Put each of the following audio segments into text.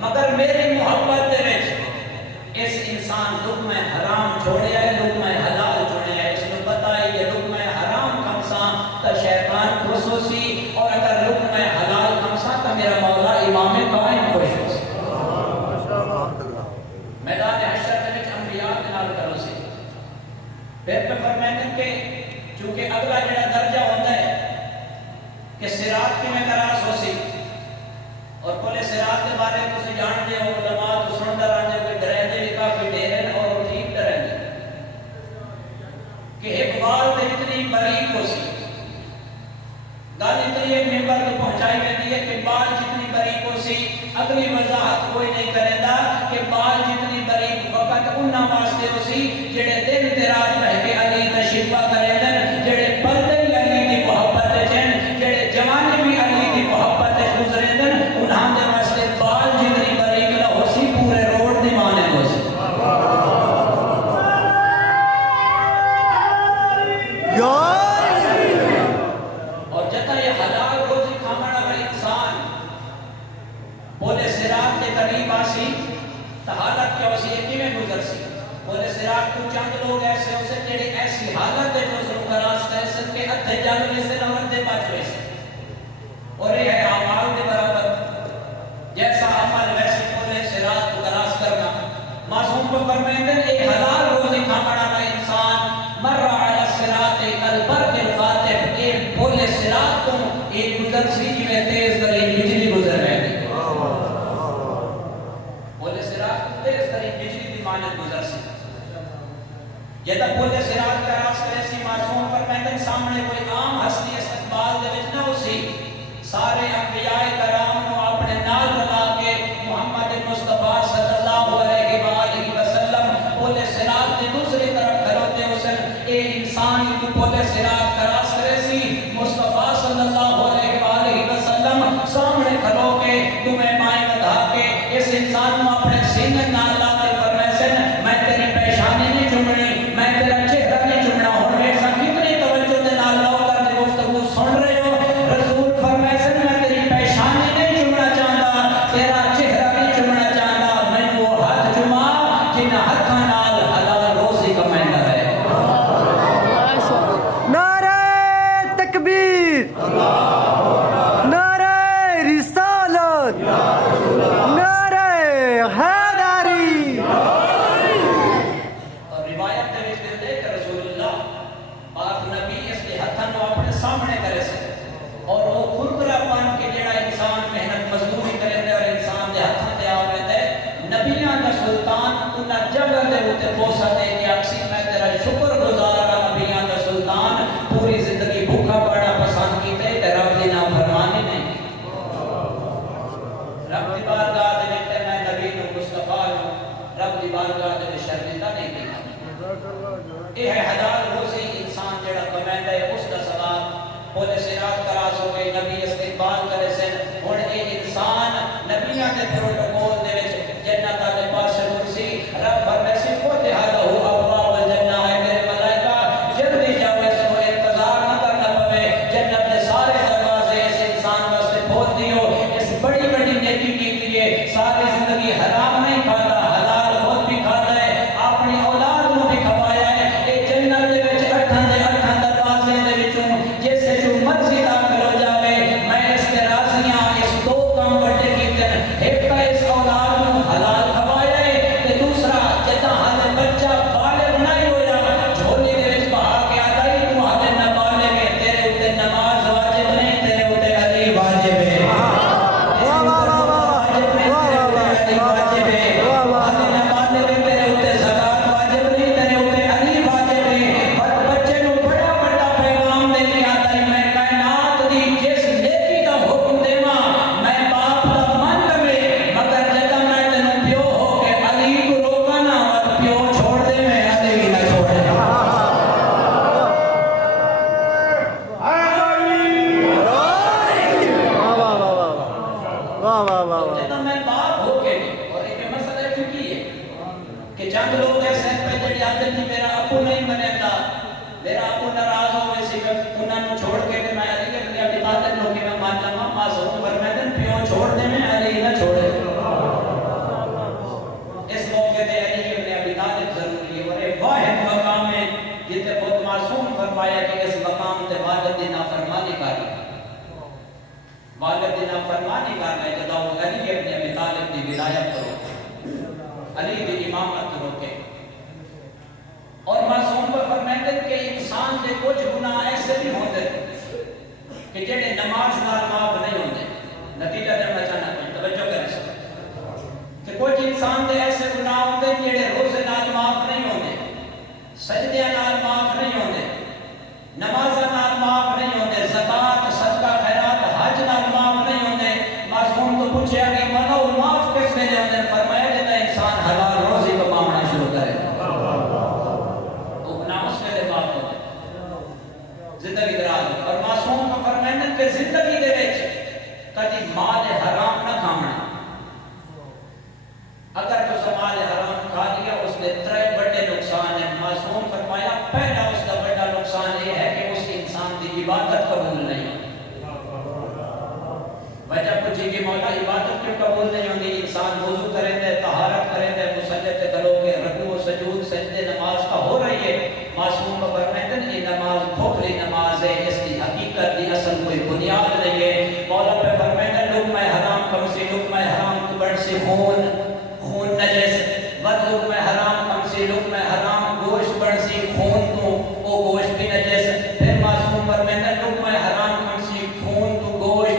مگر میری محبت دے وچ اس انسان لقمہ حرام چھوڑے آئے لقمہ حلال چھوڑے آئے اس نے بتائی کہ لقمہ حرام کھمساں تا شیطان خوش ہو سی اور اگر لقمہ حلال کھمساں تا میرا مولا امام قائم خوش ہو سی میدان حشر دے وچ انبیاء دے نال کرو سی پھر پہ فرمائیں کہ چونکہ اگلا جڑا درجہ ہوتا ہے کہ صراط کی میں کراس ہو سی اور پہلے صراط کے بارے میں کسی جان دے ہو علماء تو سنتا رہنے کہ ڈرین دے بھی کافی ڈیرن اور ٹھیک ڈرین دے کہ ایک بال دے اتنی بریک ہو سی گل اتنی ایک ممبر کو پہنچائی میں ہے کہ بال جتنی بریک ہو سی اگلی وضاحت کوئی نہیں کرے دا کہ بال جتنی بریک وقت انہاں واسطے ہو سی جڑے دن تیراج رہ کے علی تشریفہ کرے دن جڑے پردے علی دی محبت جن جڑے جوانے بھی علی دی محبت گزرے دن انہاں دے واسطے بال جتنی بریک نہ ہو سی پورے روڈ دی مانے ہو سی اور جتا یہ حلال روزی کھامنا والا انسان بولے صراط کے قریب آسی تو حالت کیا اسی ایک میں گزر سی بولے صراط کو چند لوگ ایسے ہو سے جڑے ایسی حالت ہے جو ضرور کراس کہہ سکتے اتھے جانوے سے نور دے بچ ہوئے سے اور یہ ہے اعمال کے برابر جیسا عمل ویسے بولے صراط کو کراس کرنا معصوم کو فرمائیں دن ایک حلال روزی کھامنا والا انسان مر علی الصراط البرق الفاتح ایک بولے صراط کو ایک گزر سی کی میں تیز ترین بجلی گزر رہے ہیں بولے صراط کو تیز ترین بجلی دی مانت گزر سی یہ تک بولے صراط کا راس کرے سی معصوم پر میں سامنے کوئی عام ہستی استقبال دے وچ نہ ہو سی سارے انبیاء کرام کو اپنے نال رلا کے محمد مصطفیٰ صلی اللہ علیہ وآلہ وسلم بولے صراط دی دوسری طرف کھڑوتے حسن اے انسان کو بولے صراط کا راس کرے سی مصطفیٰ صلی اللہ علیہ وآلہ وسلم سامنے کھڑو کے تمہیں مائیں بتا کے اس انسان کو اپنے سینے نال لا کے فرمائے سن میں تیری پیشانی نہیں چمڑی میں تیرا چہرہ نہیں چمڑا اور میں سا کتنی توجہ دے نال لو کر دے گفتگو سن رہے ہو رسول فرمائے سن میں تیری پیشانی نہیں چمڑا چاہتا تیرا چہرہ نہیں چمڑا چاہتا میں وہ ہاتھ چما جن ہاتھاں نال حلال روزی کمائندا ہے نعرہ تکبیر نعرہ رسالت نعرہ حیدری اور روایت دے وچ ملدے کہ رسول اللہ پاک نبی اس کے ہتھاں نو اپنے سامنے کرے سے اور وہ خردرا پان کے جڑا انسان محنت مزدوری کرے تے اور انسان دے ہتھاں تے آوے تے نبیاں دا سلطان انہاں جگہ دے اوتے بوسا دے کے اکسی میں تیرا شکر گزار ہاں نبیاں دا سلطان پوری زندگی بھوکا پڑا پسند کیتے تے رب دی نافرمانی نہیں رب دی بارگاہ دے وچ میں نبی نو مصطفیٰ نو رب دی بارگاہ دے وچ شرمندہ نہیں کیتا یہ ہے حلال روزی انسان جڑا کمائندا ہے اس دا ثواب بولے صراط کا راس ہو گئے نبی استقبال کرے سن ہن اے انسان نبیاں دے پروٹوکول دے وچ جنت والے پاس کرسی رب فرمائے سی فتح لہ ابواب الجنہ ہے میرے ملائکہ جلدی جاؤ اس کو انتظار نہ کرنا پوے جنت دے سارے دروازے اس انسان واسطے کھول دیو اس بڑی بڑی نیکی کی لیے ساری زندگی حرام نہیں کھاتا حلال خود بھی کھاتا ہے اپنی اولاد کو بھی کھوایا ہے اے جنت دے وچ اٹھاں دروازے دے وچوں جس جو مرضی داخل ہو جاوے میں اس کے راضیاں قربانی کر گئے کہ دو علی ابن ابی طالب کی ولایت کرو، علی کی امامت روکے. اور معصوم پر فرمائتے کہ انسان کے کچھ گناہ ایسے بھی ہوتے کہ جڑے نماز نال معاف نہیں ہوتے. نتیجہ دینا چاہنا ہے، توجہ کریں سب کہ کچھ انسان دے ایسے گناہ ہوتے جڑے روزے نال معاف نہیں ہوتے، سجدے نال معاف نہیں ہوتے، نماز نال معاف نہیں ہوتے، زکات صدقہ خیرات حج نال معاف نہیں ہوتے. معصوم تو پوچھا کہ منو معاف کس ویلے ہوتے؟ فرمایا جب انسان حلال روزی کمانا شروع کرے تو گناہ اس ویلے معاف ہوتے. زندگی دراز اور معصوم کو فرمائیں کہ زندگی دے وچ کدی مال حرام نہ کھانا. اگر تو مال حرام کھا لیا اس کے ترے بڑے نقصان ہیں. معصوم فرمایا پہلا اس کا بڑا نقصان یہ ہے کہ اس انسان کی عبادت قبول نہیں ہوتی. وجہ پوچھی کہ مولا عبادت کیوں قبول نہیں ہوتی؟ انسان وضو کریں دے، طہارت کریں دے، مسجد کے دلوں کے رکوع سجود سجدے نماز کا ہو رہی ہے. معصوم کو فرماتے ہیں یہ نماز کھوکھلی نماز ہے، اس کی حقیقت کی اصل کوئی بنیاد نہیں ہے. مولا پہ فرماتے ہیں لقمہ حرام کم سی لقمہ حرام تو بڑھ سی خون نجس، ود لقمہ حرام کم سی لقمہ حرام گوشت بڑھ سی خون تو وہ گوشت بھی نجس. پھر معصوم فرماتے ہیں لقمہ حرام کم سی خون تو گوشت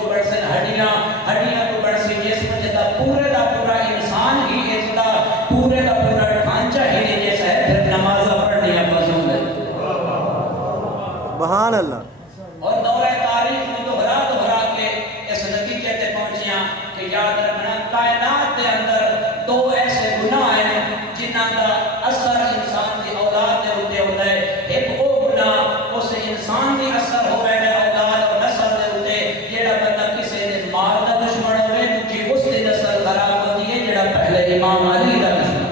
تو بڑھ سی ہڈیاں تو بڑھ سی جسم جتا پورے دا پورا انسان ہی اس دا پورے دا پورا ڈھانچہ ہی نہیں جیسا ہے. پھر نماز پڑھنی ہے فضول ہے. سبحان اللہ. اور دور تاریخ میں دہرا کے اس نتیجے تے پہنچیاں کہ یاد رکھنا کائنات کے اندر دو ایسے گناہ ہیں جنہاں دا اثر انسان دی اولاد دے اوتے ہوتا ہے. ایک وہ گناہ اس انسان دی اثر ہوئے گا اولاد اور نسل دے اوتے جیڑا بندہ کسی دے مال دا دشمن ہوئے کہ اس دی نسل خراب ہوتی ہے جیڑا پہلے امام علی دا دشمن.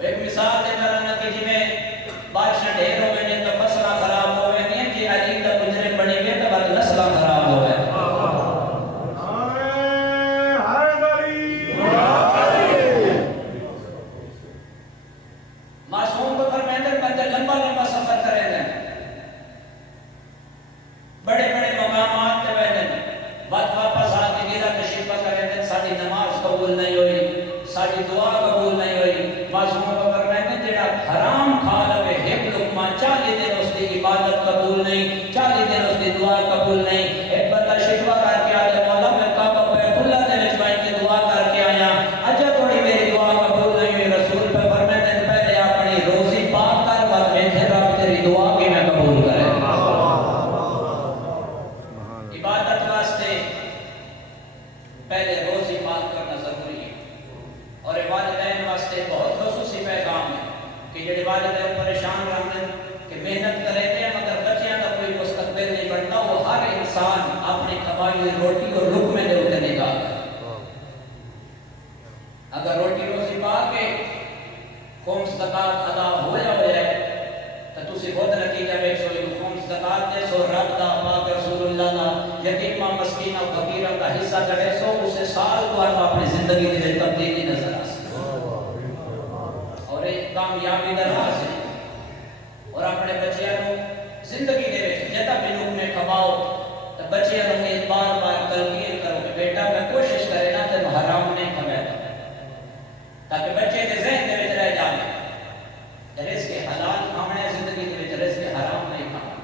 ایک مثال دے کرنا کہ جی میں بادشاہ ڈھیر ہوئے ہیں تو فصلہ خراب ہوئے ہیں کہ علی دا گزرے بڑی گئے تو بعد نسلہ خراب ہوئے. معصوم کو فرمائیں بندے لمبا سفر کریں گے، بڑے بڑے مقامات پہ بیٹھیں گے، بعد واپس آ کے گیرہ تشریفہ کریں گے، ساری نماز قبول نہیں ہوئی، ساری دعا قبول نہیں ہوئی. معصوم کو فرمائیں گے جڑا حرام کھا لوے ایک لقمہ 40 دن اس کی عبادت قبول نہیں، 40 دن اس کی دعا قبول نہیں. ایک بندہ شکوہ کر کے آجے مولا میں کعبہ بیت اللہ دے وچ بیٹھ کے دعا کر کے آیا، اجا تھوڑی میری دعا قبول نہیں ہوئی. رسول پہ فرمائیں دن پہلے اپنی روزی پاک کر بعد میں رب تیری دعا کی میں قبول کرے. عبادت واسطے پہلے روزی پاک کرنا ضروری ہے. اور والدین واسطے بہت خصوصی پیغام ہے کہ جڑے والدین پریشان رہتے ہیں کہ محنت کریں گے مگر بچیاں کا کوئی مستقبل نہیں بنتا. وہ ہر انسان اپنی کمائی ہوئی روٹی اور لقمے دے اوتے نگاہ کرے. اگر روٹی روزی پا کے خمس زکات ادا ہویا ہے تو تسی خود نتیجہ ویکھ سو خمس زکات دے سو رب دا پاک رسول اللہ دا یتیماں مسکیناں فقیراں دا حصہ کٹے سو اسے سال کو اپنی زندگی دے وچ تبدیلی نظر آ سکے. اور ایک کامیابی دا راز ہے. اور اپنے بچیاں نو زندگی دے وچ جتا بھی لقمے کماؤ تو بچیاں نو ایک بار تلقین کرو کہ بیٹا میں کوشش کرے نا تے حرام نہیں کھاوے تاکہ بچے کے ذہن دے وچ رہ جائے رزق حلال کھانے زندگی دے وچ رزق حرام نہیں کھانا.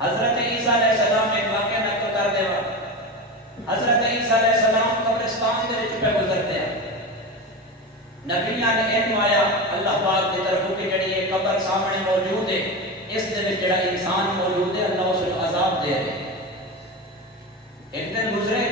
حضرت عیسیٰ علیہ السلام ایک واقعہ نقل کر دے. حضرت عیسیٰ علیہ السلام قبرستان دے وچ پہ گزرتے ہیں. نبیاں نے علم آیا اللہ پاک کی طرف کہ جڑی یہ قبر سامنے موجود ہے اس دے وچ جڑا انسان موجود ہے اللہ اس کو عذاب دے رہے. ایک دن گزرے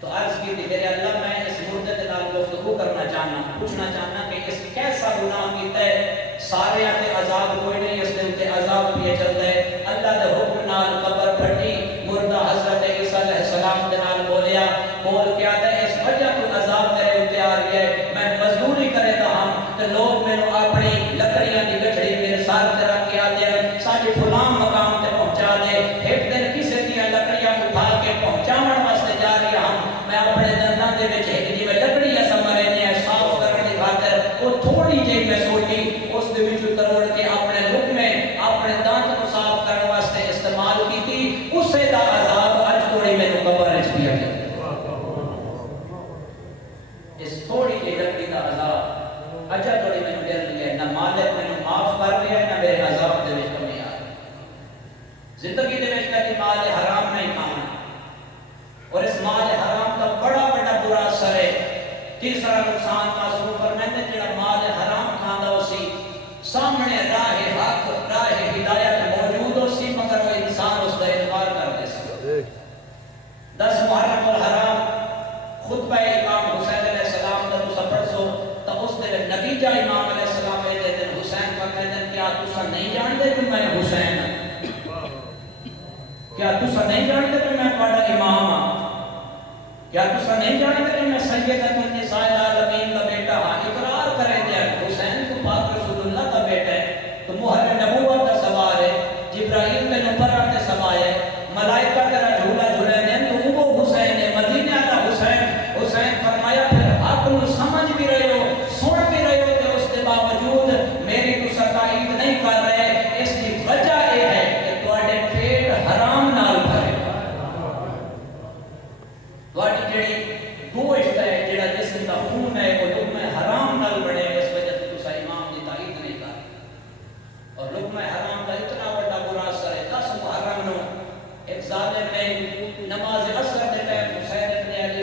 تو عرض کی تھی میرے اللہ میں اس مردے کے نال گفتگو کرنا چاہنا پوچھنا چاہنا کہ اس کیسا گناہ کیتا ہے سارے آتے عذاب کوئی نہیں اس دن کے عذاب بھی چلتا ہے. اللہ دے حکم نال قبر پھٹی مردہ حضرت عیسیٰ علیہ السلام کے نال بولیا بول کے آتا ہے اس وجہ تو عذاب میرے اوتے آ رہی ہے میں مزدوری کرے دا ہم تو لوگ میں اپنی لکڑیاں کی گٹھڑی میرے ساتھ رکھ کے آتے ہیں ساڈے فلاں مقام تے پہنچا دے. ایک دن زندگی دے وچ کدی مال حرام نہیں کھانا، اور اس مال حرام کا بڑا بڑا برا اثر ہے۔ تیسرا نقصان معصوم فرمائندے جڑا مال حرام کھاندا ہو سی، سامنے راہ حق راہ ہدایت موجود ہو سی، مگر وہ انسان اس کا انکار کر دے سی۔ 10 محرم الحرام خطبہ امام حسین علیہ السلام دا تسا پڑھ سو تو اس دے نتیجہ امام علیہ السلام دے دن حسین کا کہندے کیا تسا نہیں جانتے کہ میں حسین ہوں؟ کیا تسا نہیں جانتے کہ میں تہاڈا امام ہاں؟ کیا تسا نہیں جانتے کہ میں سیدۃ النساء